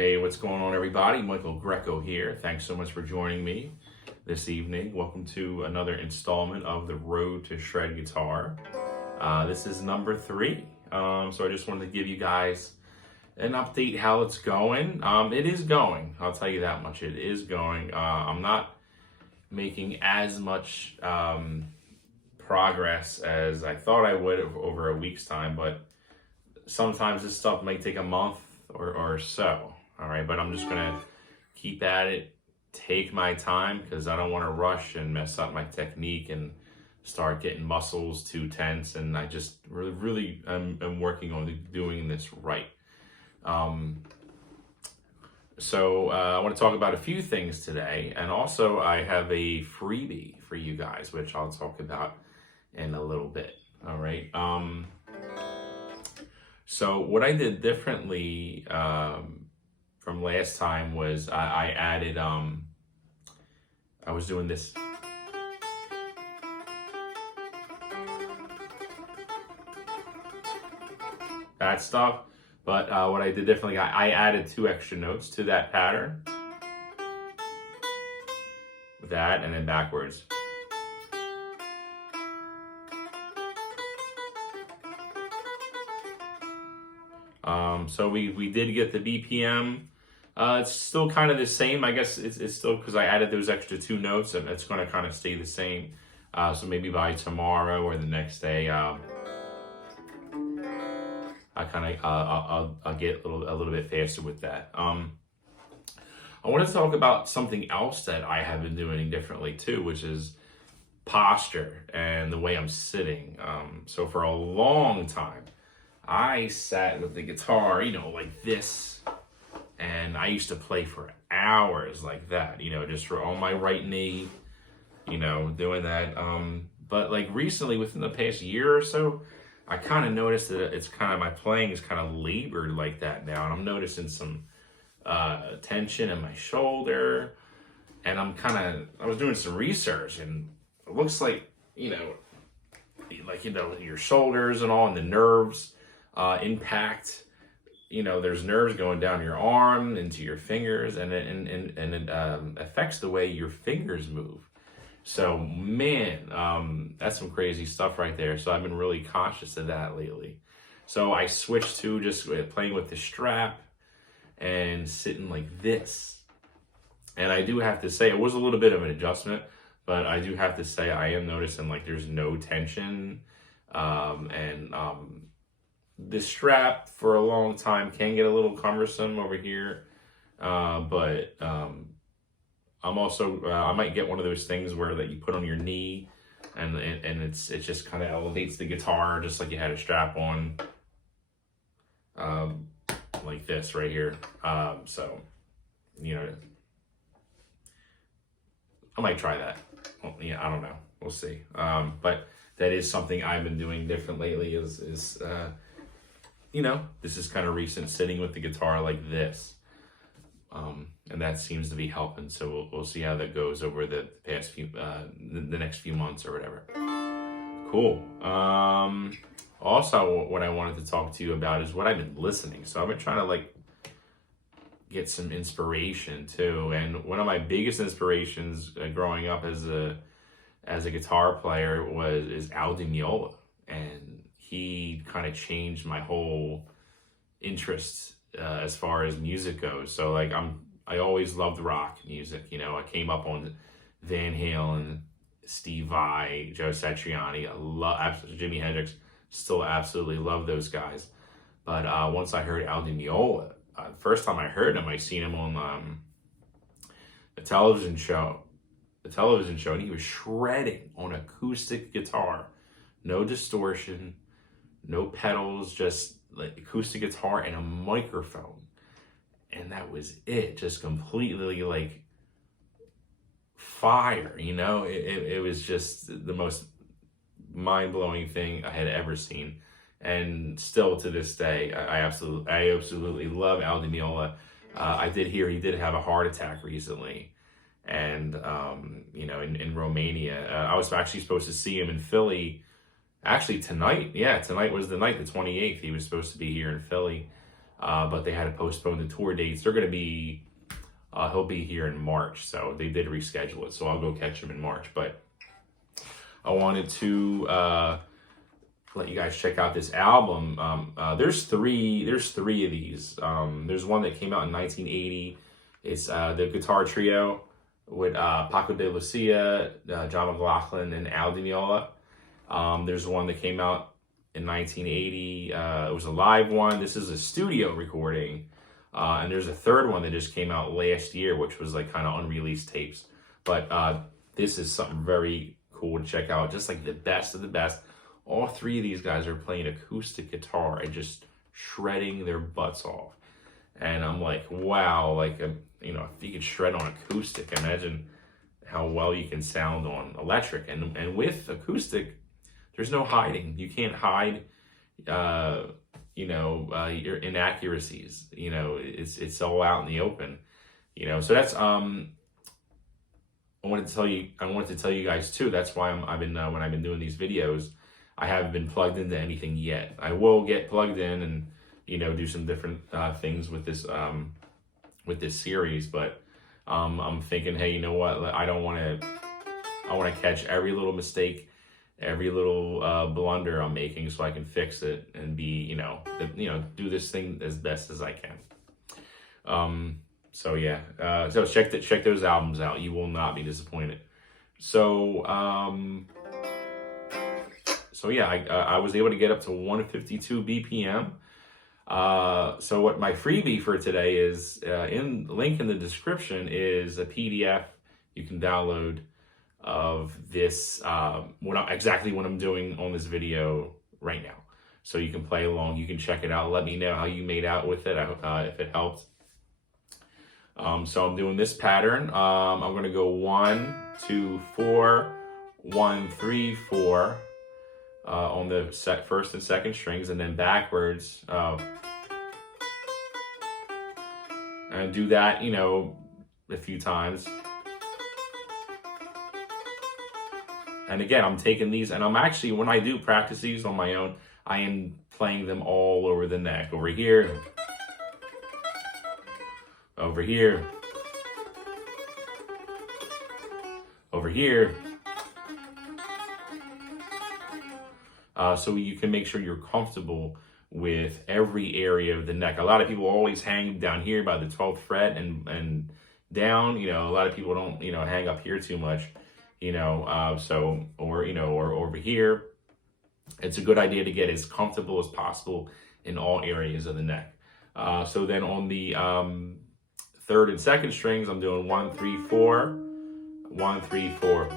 Hey, what's going on, everybody? Michael Greco here. Thanks so much for joining me this evening. Welcome to another installment of The Road to Shred Guitar. This is number 3. So I just wanted to give you guys an update how it's going. It is going. I'll tell you that much. It is going. I'm not making as much progress as I thought I would over a week's time, but sometimes this stuff might take a month or so. All right, but I'm just gonna keep at it, take my time, because I don't want to rush and mess up my technique and start getting muscles too tense. And I just really am working on doing this right. So I want to talk about a few things today, and also I have a freebie for you guys, which I'll talk about in a little bit. All right. So what I did differently from last time was I added, I was doing this. That stuff. But what I did differently, I added 2 extra notes to that pattern. That, and then backwards. So we did get the BPM. It's still kind of the same. I guess it's still, because I added those extra 2 notes, and it's going to kind of stay the same. So maybe by tomorrow or the next day, I'll get a little bit faster with that. I want to talk about something else that I have been doing differently too, which is posture and the way I'm sitting. So for a long time, I sat with the guitar, like this, and I used to play for hours like that, just on my right knee, doing that. But like recently, within the past year or so, I kind of noticed that it's kind of, my playing is kind of labored like that now, and I'm noticing some tension in my shoulder, and I was doing some research, and it looks like, your shoulders and all, and the nerves impact, there's nerves going down your arm into your fingers, and it affects the way your fingers move. So man, that's some crazy stuff right there. So I've been really conscious of that lately. So I switched to just playing with the strap and sitting like this. And I do have to say, it was a little bit of an adjustment, but I do have to say I am noticing like there's no tension, the strap for a long time can get a little cumbersome over here, but I'm also I might get one of those things where that you put on your knee, and it just kind of elevates the guitar, just like you had a strap on, like this right here. So I might try that. Well, yeah, I don't know. We'll see. But that is something I've been doing different lately. Is this is kind of recent, sitting with the guitar like this. And that seems to be helping. So we'll see how that goes over the past few, the next few months or whatever. Cool. Also, what I wanted to talk to you about is what I've been listening. So I've been trying to get some inspiration too. And one of my biggest inspirations growing up as a guitar player is Al Di Meola, and he kind of changed my whole interest as far as music goes. So I always loved rock music. I came up on Van Halen, Steve Vai, Joe Satriani. I love Jimi Hendrix. Still absolutely love those guys. But once I heard Al Di Meola, the first time I heard him, I seen him on a television show. And he was shredding on acoustic guitar, no distortion, no pedals, just like acoustic guitar and a microphone. And that was it, just completely fire, it was just the most mind-blowing thing I had ever seen. And still to this day, I absolutely love Al Di Meola. I did hear he did have a heart attack recently, and in Romania. I was actually supposed to see him in Philly. Actually, tonight. Yeah, tonight was the night, the 28th. He was supposed to be here in Philly. but they had to postpone the tour dates. They're going to be, he'll be here in March, so they did reschedule it. So I'll go catch him in March. But I wanted to let you guys check out this album. There's three of these. There's one that came out in 1980. It's the guitar trio with Paco de Lucia, John McLaughlin, and Al Di Meola. There's one that came out in 1980. It was a live one. This is a studio recording. And there's a third one that just came out last year, which was like kind of unreleased tapes. But this is something very cool to check out. Just like the best of the best. All three of these guys are playing acoustic guitar and just shredding their butts off. And I'm like, wow, like, you know, if you could shred on acoustic, imagine how well you can sound on electric. And with acoustic, there's no hiding. You can't hide, you know, your inaccuracies. You know, it's all out in the open. You know, so that's I wanted to tell you guys too. That's why I've been when I've been doing these videos, I haven't been plugged into anything yet. I will get plugged in and, you know, do some different things with this series, but I'm thinking, hey, you know what? I want to catch every little mistake, every little blunder I'm making, so I can fix it and be, you know, do this thing as best as I can. So yeah, so check those albums out. You will not be disappointed. So yeah, I was able to get up to 152 BPM. So what my freebie for today is, link in the description is a PDF you can download of this, exactly what I'm doing on this video right now. So you can play along, you can check it out. Let me know how you made out with it, if it helped. So I'm doing this pattern. I'm gonna go 1, 2, 4, 1, 3, 4. On the first and second strings, and then backwards, and do that, you know, a few times. And again, I'm taking these, and I'm actually, when I do practice these on my own, I am playing them all over the neck, over here, over here, over here. So you can make sure you're comfortable with every area of the neck. A lot of people always hang down here by the 12th fret and down. You know, a lot of people don't, you know, hang up here too much. You know, so, or, you know, or over here. It's a good idea to get as comfortable as possible in all areas of the neck. So then on the third and second strings, I'm doing 1, 3, 4, 1, 3, 4.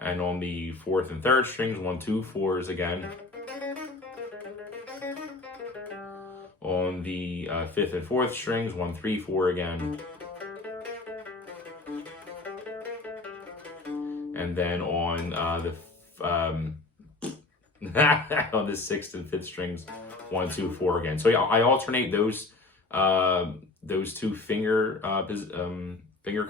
And on the fourth and third strings, 1, 2, 4s again. On the fifth and fourth strings, 1, 3, 4 again. And then on on the sixth and fifth strings, 1, 2, 4 again. So yeah, I alternate those two finger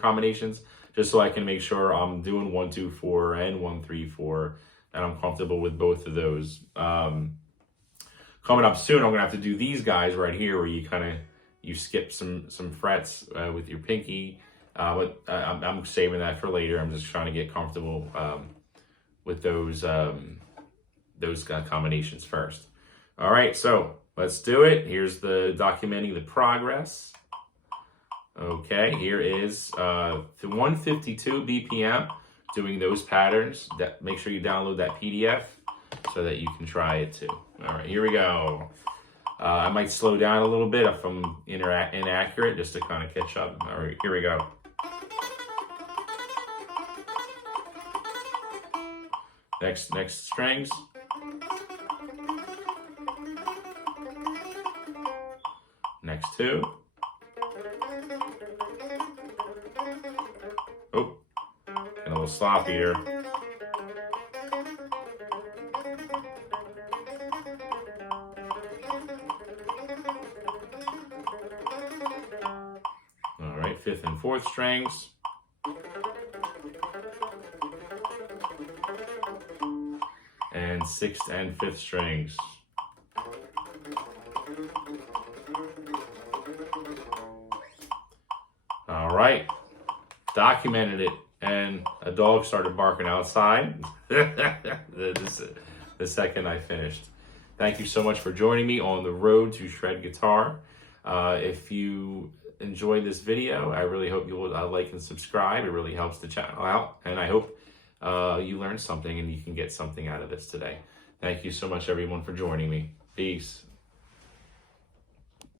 combinations, just so I can make sure I'm doing 1, 2, 4 and 1, 3, 4, and I'm comfortable with both of those. Coming up soon, I'm gonna have to do these guys right here, where you skip some frets with your pinky, but I'm saving that for later. I'm just trying to get comfortable with those combinations first. All right, so let's do it. Here's the documenting the progress. Okay, here is the 152 BPM, doing those patterns. Make sure you download that PDF so that you can try it too. All right, here we go. I might slow down a little bit if I'm inaccurate, just to kind of catch up. All right, here we go. Next strings. Next two. Oh, and a little sloppy here. All right, fifth and fourth strings. And sixth and fifth strings. right. Documented it, and a dog started barking outside the second I finished. Thank you so much for joining me on the road to shred guitar. If you enjoyed this video, I really hope you'll like and subscribe. It really helps the channel out, and I hope you learned something and you can get something out of this today. Thank you so much, everyone, for joining me. Peace.